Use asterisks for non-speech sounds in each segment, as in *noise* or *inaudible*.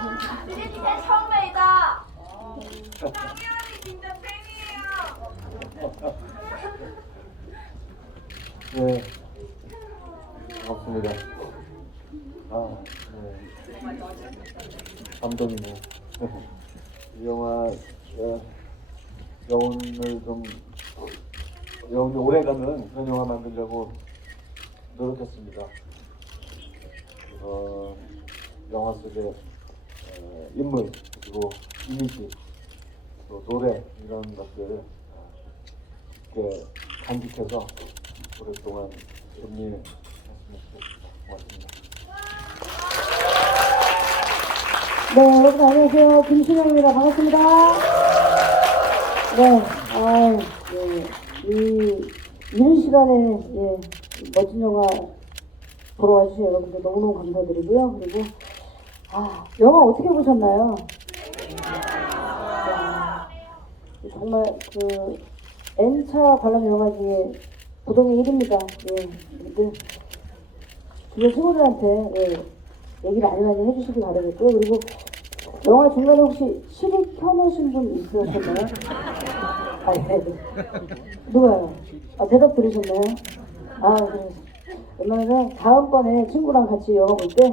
진짜 처음이다. 네, 고맙습니다. 아, 네. 감동이네. 이 영화 어, 여운을 좀 여운이 오래 가는 그런 영화 만들려고 노력했습니다. 어, 영화 어, 인물 그리고 이미지 또 노래 이런 것들을 어, 이렇게 간직해서 오랫동안 정리했으면 좋겠습니다. 고맙습니다. 네, 여러분 안녕하세요. 김신영입니다. 반갑습니다. 네, 아, 예, 이 이른 시간에 예, 멋진 영화 보러 와주신 여러분들 너무너무 감사드리고요. 그리고 아, 영화 어떻게 보셨나요? 야, 정말 그 N차 관람 영화 중에 부동의 1위입니다. 예, 여러분들 주변 친구들한테 예, 얘기 많이 많이 해주시기 바라겠고요. 그리고 영화 중간에 혹시 시리 켜놓으신 분 있으셨나요? *laughs* 아, 네. 누가요? 아, 대답 들으셨나요? 아, 그래. 웬만하면 다음번에 친구랑 같이 영화 볼 때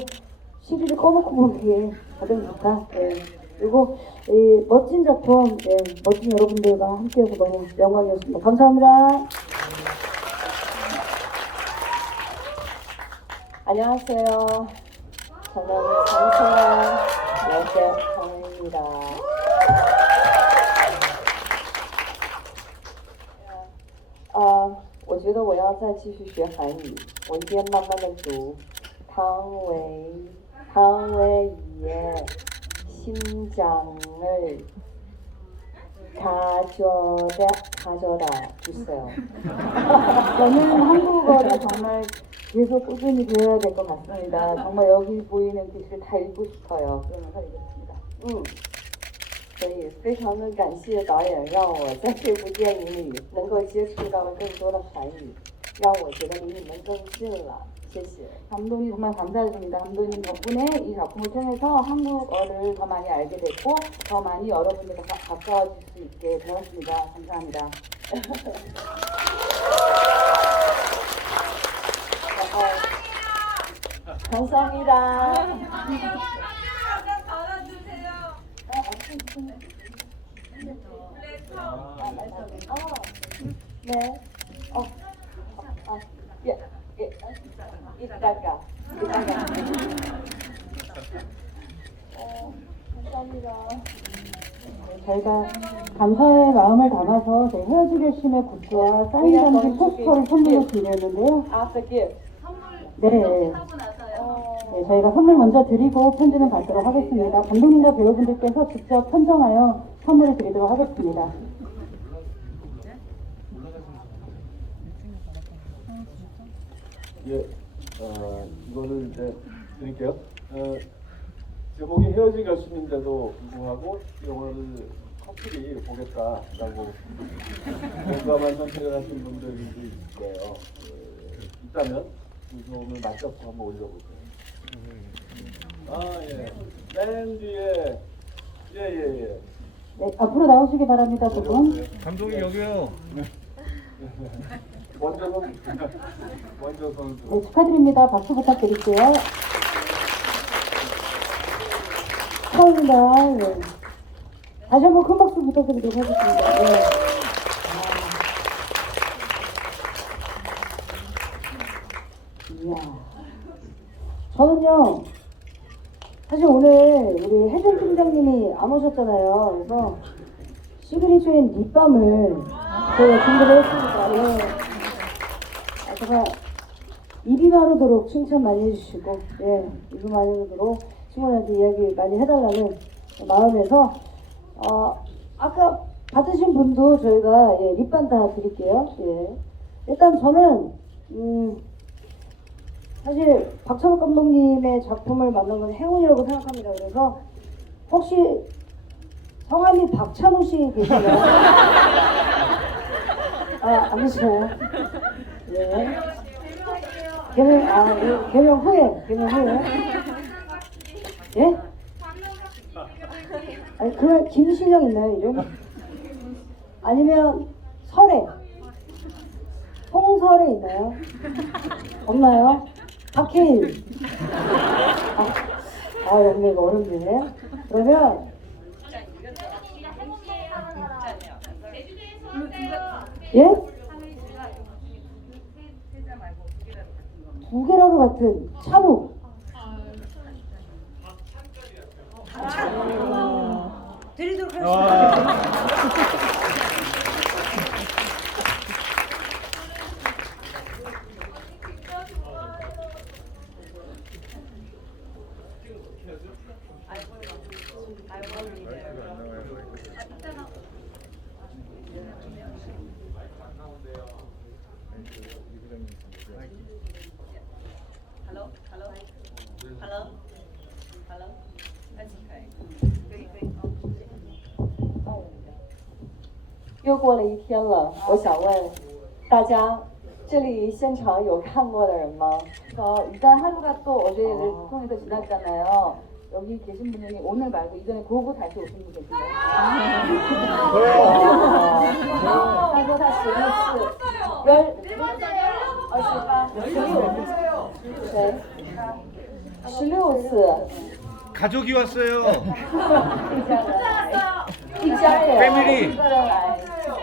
시리를 꺼놓고 보는 게 가장 좋다. 예. 그리고 이 멋진 작품, 예, 멋진 여러분들과 함께해서 너무 영광이었습니다. 감사합니다. 안녕하세요. 저는 장채연 연재정입니다.啊，我觉得我要再继续学韩语，我一边慢慢的读汤唯 汤唯이의 심장을 가져다 가져다 주세요. *laughs* 저는 한국어를 정말 계속 꾸준히 배워야 될 것 같습니다. 정말 여기 보이는 글씨를 다 읽고 싶어요. 그러면서 읽겠습니다. 嗯，所以非常的感谢导演，让我在这部电影里能够接触到更多的韩语，让我觉得离你们更近了。 감독님 정말 감사드립니다. 감독님 덕분에 이 작품을 통해서 한국어를 더 많이 알게 됐고 더 많이 여러분들과 가까워질 수 있게 되었습니다. 감사합니다. 감사합니다. 받아주세요. 네. 저희가 감사의 마음을 담아서 저희 헤어지 결심의 굿즈와 사인 담긴 포스터를 선물로 드렸는데요. After gift. 네. 네, 저희가 선물 먼저 드리고 편지는 받도록 하겠습니다. 감독님과 배우분들께서 직접 선정하여 선물을 드리도록 하겠습니다. 예, 어, 이거를 이제 드릴게요. 어, 제목이 헤어진 결심인데도 불구하고 이 영화를 커플이 보겠다라고 공감한 선택을 하신 분들이 있을 거예요. 어, 있다면 오늘 맞춰서 한번 올려볼게요. 아 예, 맨 뒤에 예예 예. 네, 앞으로 나오시기 바랍니다, 두 분. 감독님 여기요. 원조 선 원조 선수. 네, 축하드립니다. 박수 부탁드릴게요. 축하합니다. 네. 다시 한번 큰 박수 부탁드리도록 하겠습니다. 네. 아. 이야. 저는요, 사실 오늘 우리 혜준 팀장님이 안 오셨잖아요. 그래서 시그니처인 립밤을 저희가 준비를 했습니다. 예. 아, 제가 입이 마르도록 칭찬 많이 해주시고, 예, 입이 마르도록 친구들한테 이야기 많이 해달라는 마음에서, 어, 아까 받으신 분도 저희가, 예, 립밤 다 드릴게요. 예. 일단 저는, 음, 사실 박찬욱 감독님의 작품을 만난 건 행운이라고 생각합니다. 그래서 혹시 성함이 박찬우 씨 계신가요? *laughs* 아, 안 계시나요? 예. 개명, 아, 예, 개명 후에, 개명 후에. 예? 아니 그러면 김신영 있나요 이름? 아니면 설혜 홍설혜 있나요? 없나요? 박해일 아, 아 없네 이거 어렵네 그러면 예? 두 개라도 같은 찬우 드리도록 하겠습니다. Hello, hello, hello, hello，那请 又过了一天了，我想问大家，这里现场有看过的人吗？ 어, 일단 하루가 또 어제를 통해서 지났잖아요. 여기 계신 분 중에 오늘 말고 이전에 보고 다시 오신 분 계신가요? 他说他十六次，人二十八，十六，谁？十六次， 가족이 왔어요. 一家人， Family 一个人来，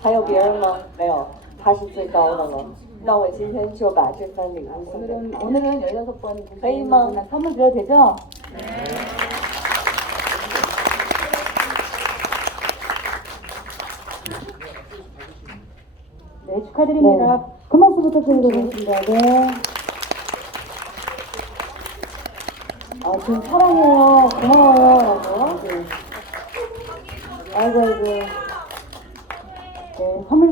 还有别人吗？没有，他是最高的了。那我今天就把这份礼物送给 오늘은 他。 오늘은 16번 페이먼. 분한 선물 드려도 되죠? 네, 축하드립니다. 큰 박수 부탁드리겠습니다. 네. 아, 지금 사랑해요. 고마워요. 라고. 네. 아이고, 아이고.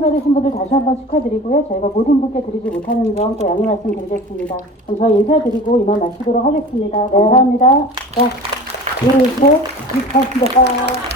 네, 받으신 분들 다시 한번 축하드리고요. 저희가 모든 분께 드리지 못하는 점 또 양해 말씀드리겠습니다. 그럼 저희 인사드리고 이만 마치도록 하겠습니다. 감사합니다. 자, 둘, 셋, 감사합니다.